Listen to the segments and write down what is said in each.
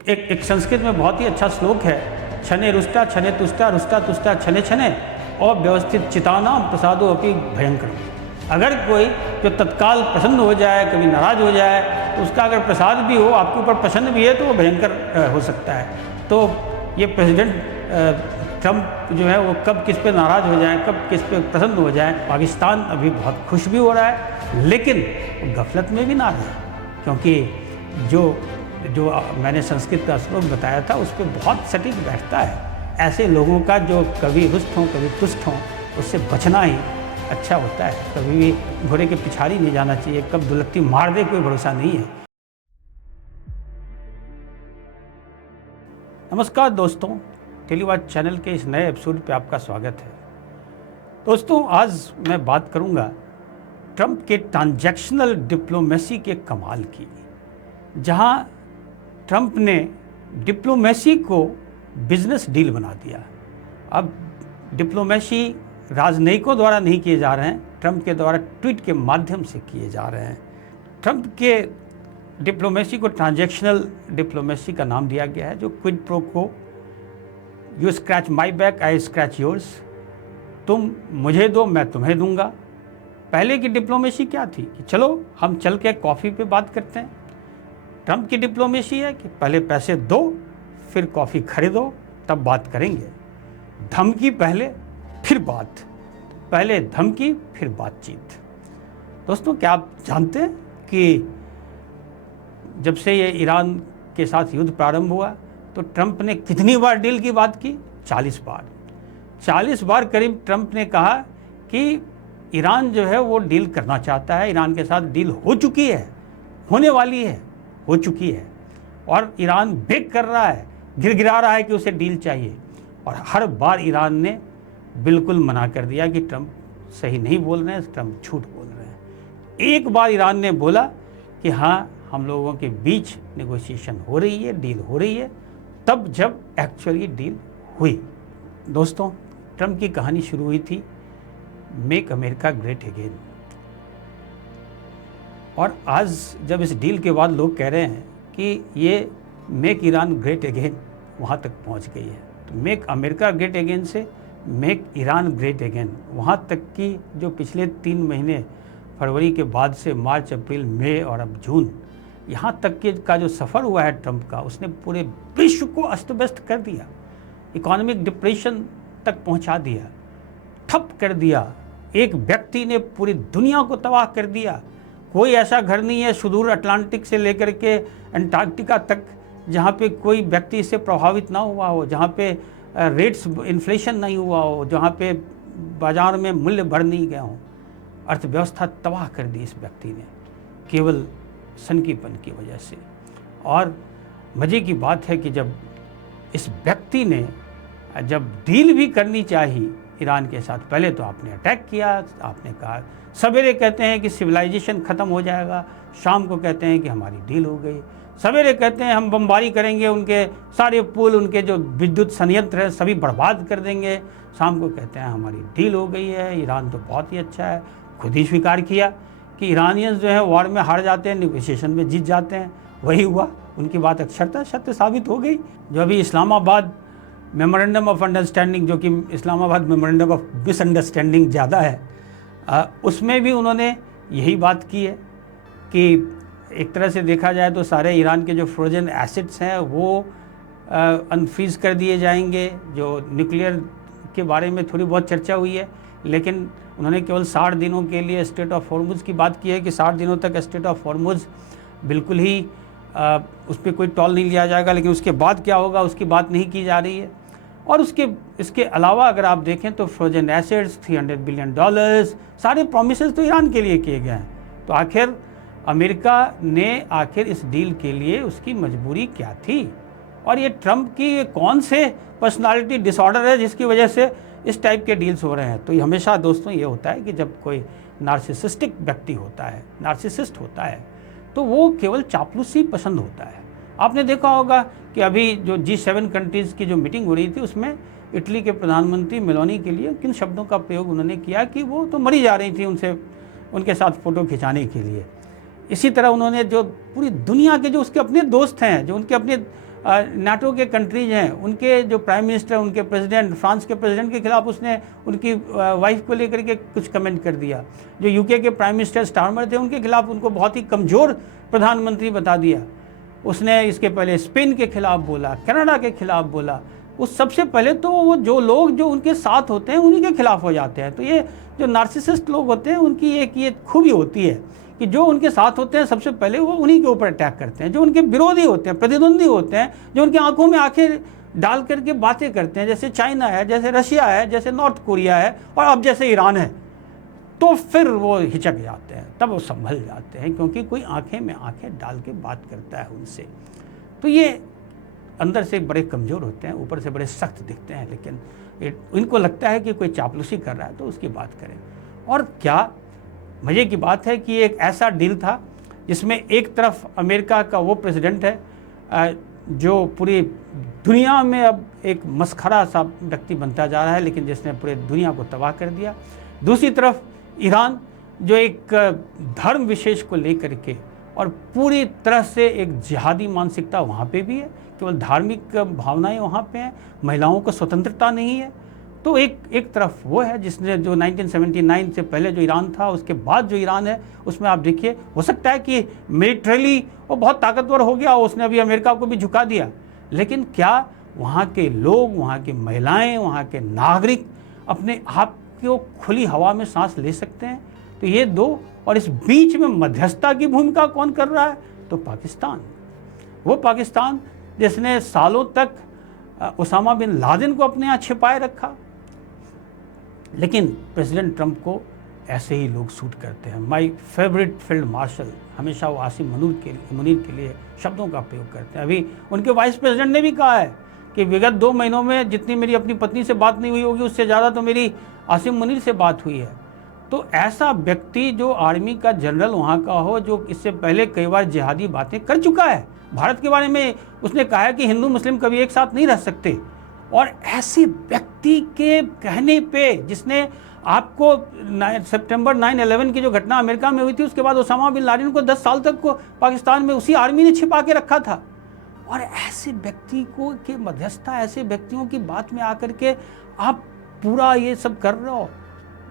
एक संस्कृत में बहुत ही अच्छा श्लोक है, छने रुष्टा छने तुष्टा रुष्टा तुष्टा छने छने और व्यवस्थित चितानाम प्रसादो अपनी भयंकर। अगर कोई जो तत्काल प्रसन्न हो जाए, कभी नाराज हो जाए, तो उसका अगर प्रसाद भी हो, आपके ऊपर प्रसन्न भी है, तो वो भयंकर हो सकता है। तो ये प्रेसिडेंट ट्रंप जो है वो कब किस पे नाराज़ हो जाए, कब किस पे प्रसन्न हो जाए। पाकिस्तान अभी बहुत खुश भी हो रहा है, लेकिन गफलत में भी ना रहे, क्योंकि जो मैंने संस्कृत का श्लोक बताया था उस पर बहुत सटीक बैठता है। ऐसे लोगों का जो कभी रुष्ट हों कभी तुष्ट हों, उससे बचना ही अच्छा होता है। कभी भी घोड़े के पिछाड़ी नहीं जाना चाहिए, कब दुलत्ती मार दे कोई भरोसा नहीं है। नमस्कार दोस्तों, टेलीवाच चैनल के इस नए एपिसोड पे आपका स्वागत है। दोस्तों, आज मैं बात करूंगा ट्रंप के ट्रांजैक्शनल डिप्लोमेसी के कमाल की, जहां ट्रंप ने डिप्लोमेसी को बिजनेस डील बना दिया। अब डिप्लोमेसी राजनयिकों द्वारा नहीं किए जा रहे हैं, ट्रंप के द्वारा ट्वीट के माध्यम से किए जा रहे हैं। ट्रंप के डिप्लोमेसी को ट्रांजैक्शनल डिप्लोमेसी का नाम दिया गया है, जो क्विड प्रो को, you scratch my back I scratch yours, तुम मुझे दो मैं तुम्हें दूंगा। पहले की डिप्लोमेसी क्या थी कि चलो हम चल के कॉफ़ी पे बात करते हैं। ट्रंप की डिप्लोमेसी है कि पहले पैसे दो, फिर कॉफ़ी खरीदो, तब बात करेंगे। धमकी पहले फिर बात, पहले धमकी फिर बातचीत। दोस्तों, क्या आप जानते हैं कि जब से ये ईरान के साथ युद्ध प्रारंभ हुआ तो ट्रंप ने कितनी बार डील की बात की? 40 बार। 40 बार करीब ट्रंप ने कहा कि ईरान जो है वो डील करना चाहता है, ईरान के साथ डील हो चुकी है, होने वाली है, हो चुकी है, और ईरान बेग कर रहा है, गिड़गिड़ा रहा है कि उसे डील चाहिए। और हर बार ईरान ने बिल्कुल मना कर दिया कि ट्रंप सही नहीं बोल रहे हैं, ट्रंप झूठ बोल रहे हैं। एक बार ईरान ने बोला कि हाँ, हम लोगों के बीच नेगोशिएशन हो रही है, डील हो रही है, तब जब एक्चुअली डील हुई। दोस्तों, ट्रंप की कहानी शुरू हुई थी मेक अमेरिका ग्रेट अगेन, और आज जब इस डील के बाद लोग कह रहे हैं कि ये मेक ईरान ग्रेट अगेन वहाँ तक पहुँच गई है, तो मेक अमेरिका ग्रेट अगेन से मेक ईरान ग्रेट अगेन वहाँ तक की जो पिछले 3 महीने फरवरी के बाद से मार्च, अप्रैल, मई और अब जून, यहाँ तक के का जो सफ़र हुआ है ट्रंप का, उसने पूरे विश्व को अस्त व्यस्त कर दिया, इकोनॉमिक डिप्रेशन तक पहुँचा दिया, ठप कर दिया। एक व्यक्ति ने पूरी दुनिया को तबाह कर दिया। कोई ऐसा घर नहीं है सुदूर अटलांटिक से लेकर के अंटार्कटिका तक जहाँ पे कोई व्यक्ति इससे प्रभावित ना हुआ हो, जहाँ पे रेट्स इन्फ्लेशन नहीं हुआ हो, जहाँ पे बाज़ार में मूल्य बढ़ नहीं गए हों। अर्थव्यवस्था तबाह कर दी इस व्यक्ति ने, केवल सनकीपन की वजह से। और मज़े की बात है कि जब इस व्यक्ति ने जब डील भी करनी चाहिए ईरान के साथ, पहले तो आपने अटैक किया, आपने कहा, सवेरे कहते हैं कि सिविलाइजेशन ख़त्म हो जाएगा, शाम को कहते हैं कि हमारी डील हो गई, सवेरे कहते हैं हम बमबारी करेंगे, उनके सारे पुल, उनके जो विद्युत संयंत्र है सभी बर्बाद कर देंगे, शाम को कहते हैं हमारी डील हो गई है, ईरान तो बहुत ही अच्छा है। खुद ही स्वीकार किया कि ईरानियंस जो है वॉर में हार जाते हैं, नेगोशिएशन में जीत जाते हैं। वही हुआ, उनकी बात अक्षरता सत्य साबित हो गई। जो अभी इस्लामाबाद मेमोरेंडम ऑफ अंडरस्टैंडिंग, जो कि इस्लामाबाद मेमोरेंडम ऑफ मिसअंडरस्टैंडिंग ज़्यादा है, उसमें भी उन्होंने यही बात की है कि एक तरह से देखा जाए तो सारे ईरान के जो फ्रोजन एसेट्स हैं वो अनफ्रीज कर दिए जाएंगे। जो न्यूक्लियर के बारे में थोड़ी बहुत चर्चा हुई है, लेकिन उन्होंने केवल 60 दिनों के लिए स्टेट ऑफ हॉर्मुज़ की बात की है कि 60 दिनों तक स्टेट ऑफ हॉर्मुज़ बिल्कुल ही उस पर कोई टॉल नहीं लिया जाएगा, लेकिन उसके बाद क्या होगा उसकी बात नहीं की जा रही है। और इसके अलावा अगर आप देखें तो फ्रोजन एसेट्स, $300 बिलियन, सारे प्रॉमिसेस तो ईरान के लिए किए गए हैं। तो आखिर अमेरिका ने आखिर इस डील के लिए उसकी मजबूरी क्या थी? और ये ट्रंप की कौन से पर्सनालिटी डिसऑर्डर है जिसकी वजह से इस टाइप के डील्स हो रहे हैं? तो ये हमेशा दोस्तों ये होता है कि जब कोई नार्सिसिस्टिक व्यक्ति होता है, नार्सिसिस्ट होता है, तो वो केवल चापलूसी पसंद होता है। आपने देखा होगा कि अभी जो G7 कंट्रीज़ की जो मीटिंग हो रही थी, उसमें इटली के प्रधानमंत्री मेलोनी के लिए किन शब्दों का प्रयोग उन्होंने किया कि वो तो मरी जा रही थी उनके साथ फ़ोटो खिंचाने के लिए। इसी तरह उन्होंने जो पूरी दुनिया के जो उसके अपने दोस्त हैं, जो उनके अपने नाटो के कंट्रीज हैं उनके जो प्राइम मिनिस्टर, उनके प्रेसिडेंट, फ्रांस के प्रेसिडेंट के खिलाफ उसने उनकी वाइफ को लेकर के कुछ कमेंट कर दिया। जो यूके के प्राइम मिनिस्टर स्टारमर थे उनके खिलाफ उनको बहुत ही कमज़ोर प्रधानमंत्री बता दिया। उसने इसके पहले स्पेन के खिलाफ बोला, कनाडा के खिलाफ बोला। उस सबसे पहले तो वो जो लोग जो उनके साथ होते हैं उन्हीं के खिलाफ हो जाते हैं। तो ये जो नार्सिसिस्ट लोग होते हैं उनकी एक ये खूबी होती है कि जो उनके साथ होते हैं सबसे पहले वो उन्हीं के ऊपर अटैक करते हैं। जो उनके विरोधी होते हैं, प्रतिद्वंदी होते हैं, जो उनकी आंखों में आंखें डाल करके बातें करते हैं, जैसे चाइना है, जैसे रशिया है, जैसे नॉर्थ कोरिया है और अब जैसे ईरान है, तो फिर वो हिचक जाते हैं, तब वो संभल जाते हैं, क्योंकि कोई आंखें में आंखें डाल के बात करता है उनसे। तो ये अंदर से बड़े कमज़ोर होते हैं, ऊपर से बड़े सख्त दिखते हैं, लेकिन इनको लगता है कि कोई चापलूसी कर रहा है तो उसकी बात करें। और क्या मज़े की बात है कि एक ऐसा डील था जिसमें एक तरफ अमेरिका का वो प्रेसिडेंट है जो पूरी दुनिया में अब एक मस्खरा सा व्यक्ति बनता जा रहा है, लेकिन जिसने पूरे दुनिया को तबाह कर दिया। दूसरी तरफ ईरान जो एक धर्म विशेष को लेकर के और पूरी तरह से एक जिहादी मानसिकता वहाँ पे भी है, केवल धार्मिक भावनाएं वहाँ पे हैं, महिलाओं को स्वतंत्रता नहीं है। तो एक तरफ वो है जिसने जो 1979 से पहले जो ईरान था, उसके बाद जो ईरान है उसमें आप देखिए, हो सकता है कि मिलिट्रली वो बहुत ताकतवर हो गया, उसने अभी अमेरिका को भी झुका दिया, लेकिन क्या वहाँ के लोग, वहाँ की महिलाएं, वहाँ के नागरिक अपने आप को खुली हवा में सांस ले सकते हैं? तो ये दो, और इस बीच में मध्यस्थता की भूमिका कौन कर रहा है? तो पाकिस्तान। वो पाकिस्तान जिसने सालों तक ओसामा बिन लादेन को अपने यहाँ छिपाए रखा। लेकिन प्रेसिडेंट ट्रंप को ऐसे ही लोग सूट करते हैं। माय फेवरेट फील्ड मार्शल, हमेशा वो आसिम मुनीर के लिए शब्दों का प्रयोग करते हैं। अभी उनके वाइस प्रेसिडेंट ने भी कहा है कि विगत 2 महीनों में जितनी मेरी अपनी पत्नी से बात नहीं हुई होगी, उससे ज़्यादा तो मेरी आसिम मुनीर से बात हुई है। तो ऐसा व्यक्ति जो आर्मी का जनरल वहाँ का हो, जो इससे पहले कई बार जिहादी बातें कर चुका है, भारत के बारे में उसने कहा है कि हिंदू मुस्लिम कभी एक साथ नहीं रह सकते, और ऐसे व्यक्ति के कहने पे, जिसने आपको सितंबर 9/11 की जो घटना अमेरिका में हुई थी, उसके बाद ओसामा बिन लादेन को 10 साल तक को पाकिस्तान में उसी आर्मी ने छिपा के रखा था, और ऐसे व्यक्ति को के मध्यस्थता, ऐसे व्यक्तियों की बात में आकर के आप पूरा ये सब कर रहे हो,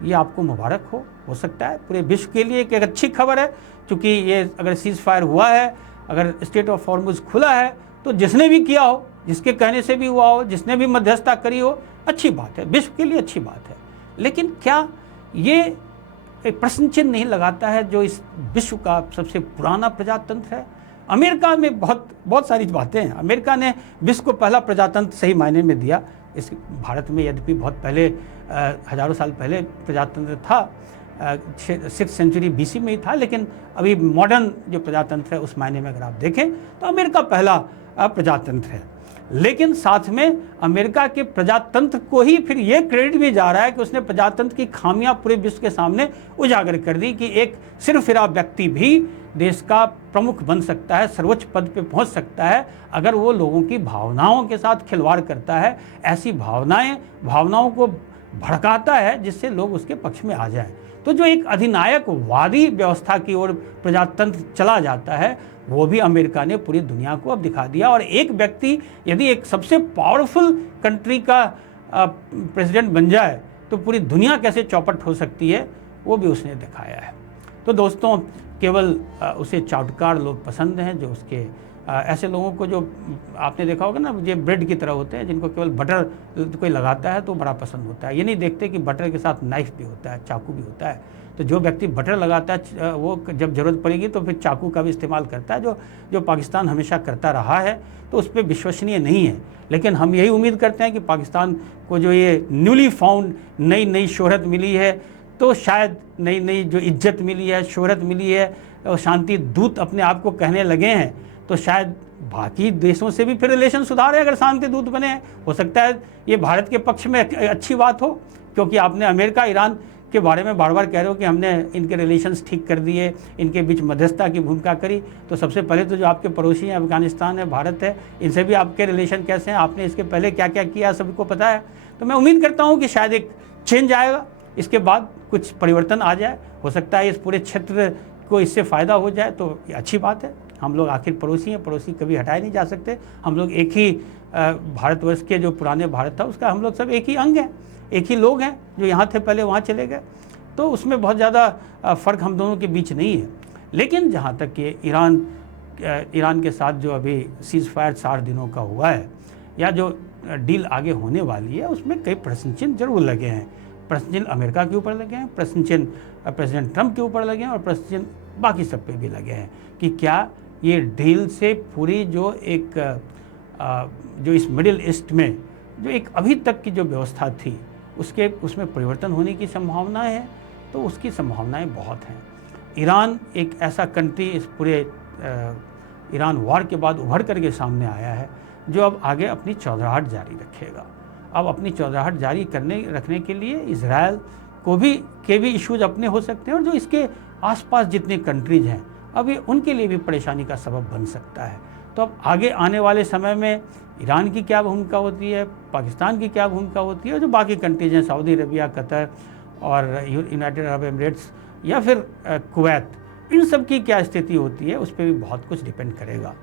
ये आपको मुबारक हो सकता है पूरे विश्व के लिए एक अच्छी खबर है। क्योंकि ये अगर सीज फायर हुआ है, अगर स्टेट ऑफ हॉर्मुज़ खुला है, तो जिसने भी किया हो, जिसके कहने से भी हुआ हो, जिसने भी मध्यस्थता करी हो, अच्छी बात है, विश्व के लिए अच्छी बात है। लेकिन क्या ये एक प्रश्न चिन्ह नहीं लगाता है जो इस विश्व का सबसे पुराना प्रजातंत्र है? अमेरिका में बहुत सारी बातें हैं। अमेरिका ने विश्व को पहला प्रजातंत्र सही मायने में दिया। इस भारत में यद्यपि बहुत पहले हज़ारों साल पहले प्रजातंत्र था, 6th सेंचुरी BC में ही था, लेकिन अभी मॉडर्न जो प्रजातंत्र है उस मायने में अगर आप देखें तो अमेरिका पहला प्रजातंत्र है। लेकिन साथ में अमेरिका के प्रजातंत्र को ही फिर ये क्रेडिट भी जा रहा है कि उसने प्रजातंत्र की खामियां पूरे विश्व के सामने उजागर कर दी कि एक सिरफिरा व्यक्ति भी देश का प्रमुख बन सकता है, सर्वोच्च पद पे पहुंच सकता है, अगर वो लोगों की भावनाओं के साथ खिलवाड़ करता है, ऐसी भावनाओं को भड़काता है जिससे लोग उसके पक्ष में आ जाएं। तो जो एक अधिनायकवादी व्यवस्था की ओर प्रजातंत्र चला जाता है, वो भी अमेरिका ने पूरी दुनिया को अब दिखा दिया। और एक व्यक्ति यदि एक सबसे पावरफुल कंट्री का प्रेसिडेंट बन जाए तो पूरी दुनिया कैसे चौपट हो सकती है, वो भी उसने दिखाया है। तो दोस्तों, केवल उसे चाटुकार लोग पसंद हैं, जो उसके ऐसे लोगों को, जो आपने देखा होगा ना, ये ब्रेड की तरह होते हैं, जिनको केवल बटर कोई लगाता है तो बड़ा पसंद होता है। ये नहीं देखते कि बटर के साथ नाइफ भी होता है, चाकू भी होता है। तो जो व्यक्ति बटर लगाता है वो जब ज़रूरत पड़ेगी तो फिर चाकू का भी इस्तेमाल करता है, जो पाकिस्तान हमेशा करता रहा है। तो उस पर विश्वसनीय नहीं है। लेकिन हम यही उम्मीद करते हैं कि पाकिस्तान को जो ये न्यूली फाउंड नई शोहरत मिली है, तो शायद नई जो इज्जत मिली है, शोहरत मिली है, और शांति दूत अपने आप को कहने लगे हैं, तो शायद बाकी देशों से भी फिर रिलेशन सुधारे अगर शांति दूत बने। हो सकता है ये भारत के पक्ष में अच्छी बात हो, क्योंकि आपने अमेरिका ईरान के बारे में बार बार कह रहे हो कि हमने इनके रिलेशंस ठीक कर दिए, इनके बीच मध्यस्थता की भूमिका करी। तो सबसे पहले तो जो आपके पड़ोसी हैं, अफगानिस्तान है, भारत है, इनसे भी आपके रिलेशन कैसे हैं, आपने इसके पहले क्या क्या किया, सबको पता है। तो मैं उम्मीद करता हूँ कि शायद एक चेंज आएगा, इसके बाद कुछ परिवर्तन आ जाए। हो सकता है इस पूरे क्षेत्र को इससे फ़ायदा हो जाए, तो ये अच्छी बात है। हम लोग आखिर पड़ोसी हैं, पड़ोसी कभी हटाए नहीं जा सकते। हम लोग एक ही भारतवर्ष के जो पुराने भारत था उसका हम लोग सब एक ही अंग हैं, एक ही लोग हैं, जो यहाँ थे पहले वहाँ चले गए। तो उसमें बहुत ज़्यादा फ़र्क हम दोनों के बीच नहीं है। लेकिन जहाँ तक ये ईरान के साथ जो अभी सीज़ फायर 60 दिनों का हुआ है, या जो डील आगे होने वाली है, उसमें कई प्रश्न चिन्ह जरूर लगे हैं। प्रश्न चिन्ह अमेरिका के ऊपर लगे हैं, प्रश्न चिन्ह प्रेसिडेंट ट्रंप के ऊपर लगे हैं, और प्रश्न चिन्ह बाकी सब पे भी लगे हैं कि क्या ये डील से पूरी जो इस मिडिल ईस्ट में जो एक अभी तक की जो व्यवस्था थी उसमें परिवर्तन होने की संभावनाएं है। तो उसकी संभावनाएं बहुत हैं। ईरान एक ऐसा कंट्री इस पूरे ईरान वॉर के बाद उभर करके सामने आया है, जो अब आगे अपनी चौधराहट जारी रखेगा। अब अपनी चौधराहट जारी रखने के लिए इजराइल के भी इश्यूज अपने हो सकते हैं, और जो इसके आसपास जितने कंट्रीज हैं अब ये उनके लिए भी परेशानी का सबब बन सकता है। तो अब आगे आने वाले समय में ईरान की क्या भूमिका होती है, पाकिस्तान की क्या भूमिका होती है, और जो बाकी कंट्रीज हैं सऊदी अरबिया, कतर और यूनाइटेड अरब एमिरेट्स या फिर कुवैत, इन सब की क्या स्थिति होती है, उस पर भी बहुत कुछ डिपेंड करेगा।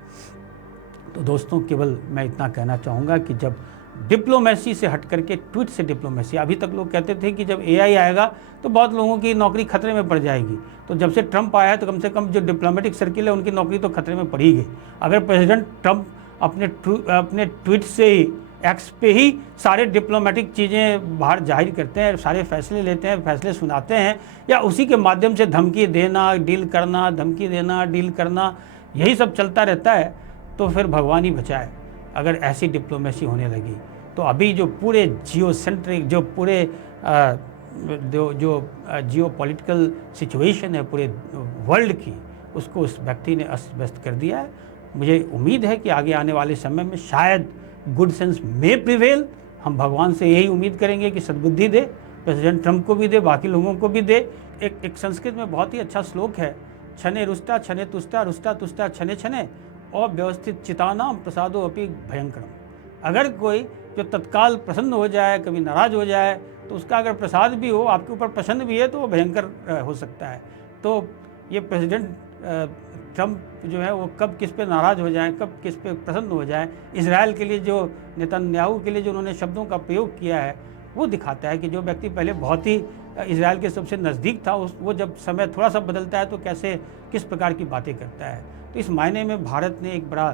तो दोस्तों, केवल मैं इतना कहना चाहूँगा कि जब डिप्लोमेसी से हट करके ट्वीट से डिप्लोमेसी, अभी तक लोग कहते थे कि जब एआई आएगा तो बहुत लोगों की नौकरी खतरे में पड़ जाएगी, तो जब से ट्रंप आया है तो कम से कम जो डिप्लोमेटिक सर्किल है उनकी नौकरी तो खतरे में पड़ ही गई। अगर प्रेसिडेंट ट्रंप अपने ट्वीट से ही, एक्स पे ही सारे डिप्लोमेटिक चीज़ें बाहर जाहिर करते हैं, सारे फैसले लेते हैं, फैसले सुनाते हैं, या उसी के माध्यम से धमकी देना, डील करना, धमकी देना, डील करना, यही सब चलता रहता है, तो फिर भगवान ही बचाए अगर ऐसी डिप्लोमेसी होने लगी। तो अभी जो पूरे जियोसेंट्रिक, जो पूरे जो जियोपॉलिटिकल सिचुएशन है पूरे वर्ल्ड की, उसको उस व्यक्ति ने अस्त व्यस्त कर दिया है। मुझे उम्मीद है कि आगे आने वाले समय में शायद गुड सेंस में प्रिवेल। हम भगवान से यही उम्मीद करेंगे कि सद्बुद्धि दे, प्रेसिडेंट ट्रंप को भी दे, बाकी लोगों को भी दे। एक संस्कृत में बहुत ही अच्छा श्लोक है, छने रुष्टा छने तुष्टा रुष्टा तुष्टा छने छने अव्यवस्थित चितानाम प्रसादो अपि भयंकरम। अगर कोई जो तत्काल प्रसन्न हो जाए, कभी नाराज हो जाए, तो उसका अगर प्रसाद भी हो, आपके ऊपर प्रसन्न भी है, तो वो भयंकर हो सकता है। तो ये प्रेसिडेंट ट्रंप जो है वो कब किस पे नाराज़ हो जाएं, कब किस पे प्रसन्न हो जाएं, इजराइल के लिए जो नेतन्याहू के लिए जो उन्होंने शब्दों का प्रयोग किया है, वो दिखाता है कि जो व्यक्ति पहले बहुत ही इजराइल के सबसे नज़दीक था, वो जब समय थोड़ा सा बदलता है तो किस प्रकार की बातें करता है। तो इस मायने में भारत ने एक बड़ा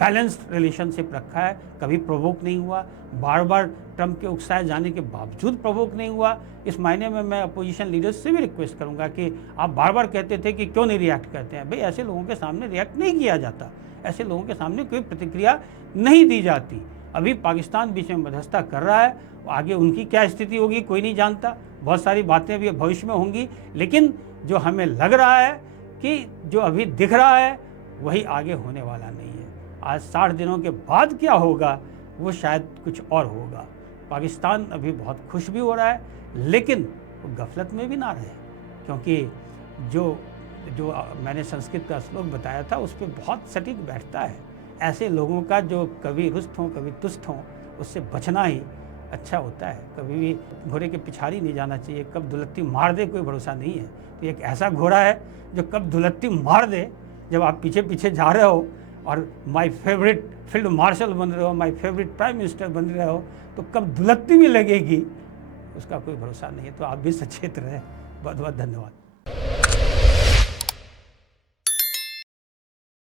बैलेंस्ड रिलेशनशिप रखा है, कभी प्रोवोक नहीं हुआ, बार बार ट्रंप के उकसाए जाने के बावजूद प्रोवोक नहीं हुआ। इस मायने में मैं अपोजिशन लीडर्स से भी रिक्वेस्ट करूंगा कि आप बार बार कहते थे कि क्यों नहीं रिएक्ट करते हैं। भाई, ऐसे लोगों के सामने रिएक्ट नहीं किया जाता, ऐसे लोगों के सामने कोई प्रतिक्रिया नहीं दी जाती। अभी पाकिस्तान बीच में मध्यस्थता कर रहा है, आगे उनकी क्या स्थिति होगी कोई नहीं जानता, बहुत सारी बातें अभी भविष्य में होंगी, लेकिन जो हमें लग रहा है कि जो अभी दिख रहा है वही आगे होने वाला नहीं है। आज 60 दिनों के बाद क्या होगा वो शायद कुछ और होगा। पाकिस्तान अभी बहुत खुश भी हो रहा है, लेकिन वो गफलत में भी ना रहे, क्योंकि जो मैंने संस्कृत का श्लोक बताया था उस पर बहुत सटीक बैठता है। ऐसे लोगों का जो कभी रुष्ट हों कभी तुष्ट हों, उससे बचना ही अच्छा होता है। कभी भी घोड़े के पिछाड़ी नहीं जाना चाहिए, कब दुलत्ती मार दे कोई भरोसा नहीं है। तो एक ऐसा घोड़ा है जो कब दुलत्ती मार दे, जब आप पीछे पीछे जा रहे हो और माय फेवरेट फील्ड मार्शल बन रहे हो, माय फेवरेट प्राइम मिनिस्टर बन रहे हो, तो कब दुलत्ती भी लगेगी उसका कोई भरोसा नहीं है। तो आप भी सचेत रहें। बहुत बहुत धन्यवाद।